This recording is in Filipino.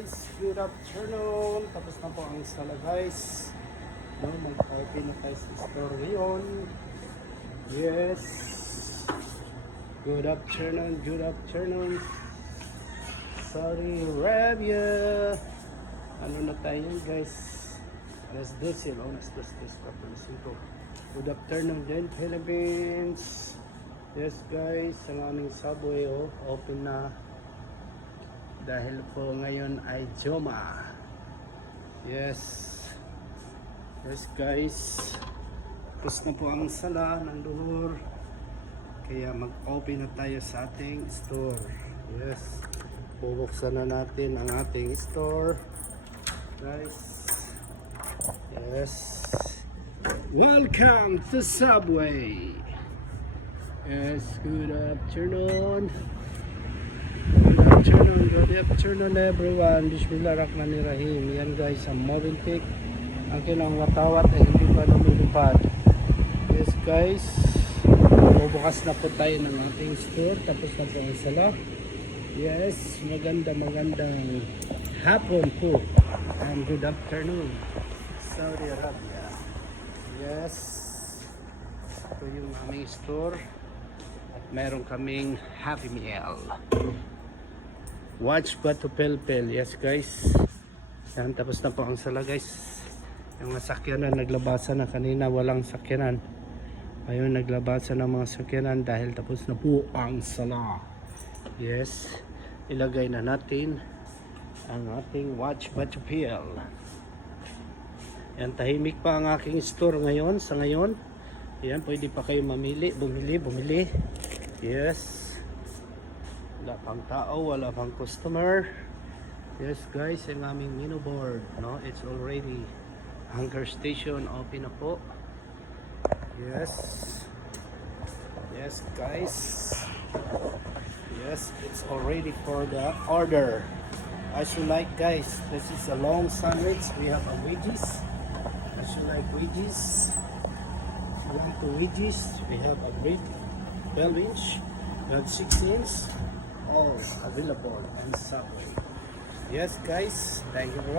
guys, good afternoon. Tapos na po ang sala guys. No, mag-open na tayo sa store ngayon. Yes. Good afternoon, good afternoon. Saudi Arabia. Ano na tayo guys? Alas 12, alas 12, Good afternoon din, Philippines. Yes guys, ang aming subway open na. Dahil po ngayon ay Joma. Yes. Yes guys. Tapos na po ang sala ng luhur. Kaya mag-open na tayo sa ating store. Yes. Bubuksan na natin ang ating store. Guys. Yes. Welcome to Subway. Yes, good afternoon. Good afternoon everyone. Bismillahirrahmanirrahim. Yan guys, ang Movenpick. Ang kilang watawat ay hindi pa lumilipad. Yes guys, bubukas na po tayo ng ating store. Tapos na po ang sala. Yes, magandang hapon po. And good afternoon, Saudi Arabia. Yes, ito yung aming store. At meron kaming Happy Meal. Watch Batu Pelpel. Yes guys. Yan, tapos na po ang sala guys. Yung mga sakyanan naglabasan na kanina, walang sakyanan. Ngayon naglabasan ng mga sakyanan dahil tapos na po ang sala. Yes. Ilagay na natin ang ating Watch Batu Pel. Yan, tahimik pa ang aking store ngayon. Sa ngayon, yan, pwede pa kayo mamili, bumili. Yes. Wala pang tao, wala pang customer. Yes guys, yung aming menu board, no? It's already hunger station open na po. Yes. Yes guys. Yes, it's already for the order. As you like guys, this is a long sandwich. We have a wedges. As you like wedges. If you want the wedges, we have a great 12 inch. We have 6 inch. All available on Subway. Yes guys, thank you very much.